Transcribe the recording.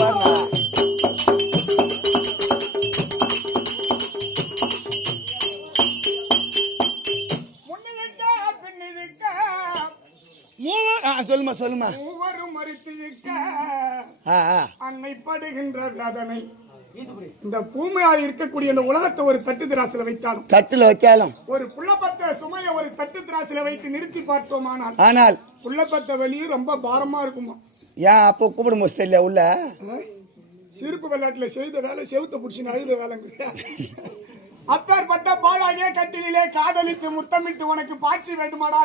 பாருங்க. சொல்லுமா சொல்லுமா. மூவரும் மறுத்திருக்க அன்னை படுகின்ற வேதனை. இந்த பூமியா இருக்கக்கூடிய இந்த உலகத்தை ஒரு தட்டு திராசில வைத்தாலும், தட்டுல வச்சாலும் ஒரு புள்ளப்பத்த சுமைய ஒரு தட்டு திராசில வைத்து நிறுத்தி பார்த்தோமானால், ஆனால் புள்ளப்பத்த வெளியும் ரொம்ப பாரமா இருக்குமா. ஏன் அப்போ கூப்பிட முடிச்சு இல்லையா உள்ள சிரிப்பு விளையாட்டுல செய்த வேலை செவுத்த புடிச்சு அழுத வேலைங்க. அப்பேற்பட்ட பாலாகிய கட்டிலே காதலித்து முத்தமிட்டு உனக்கு பாட்சி வேண்டுமாடா.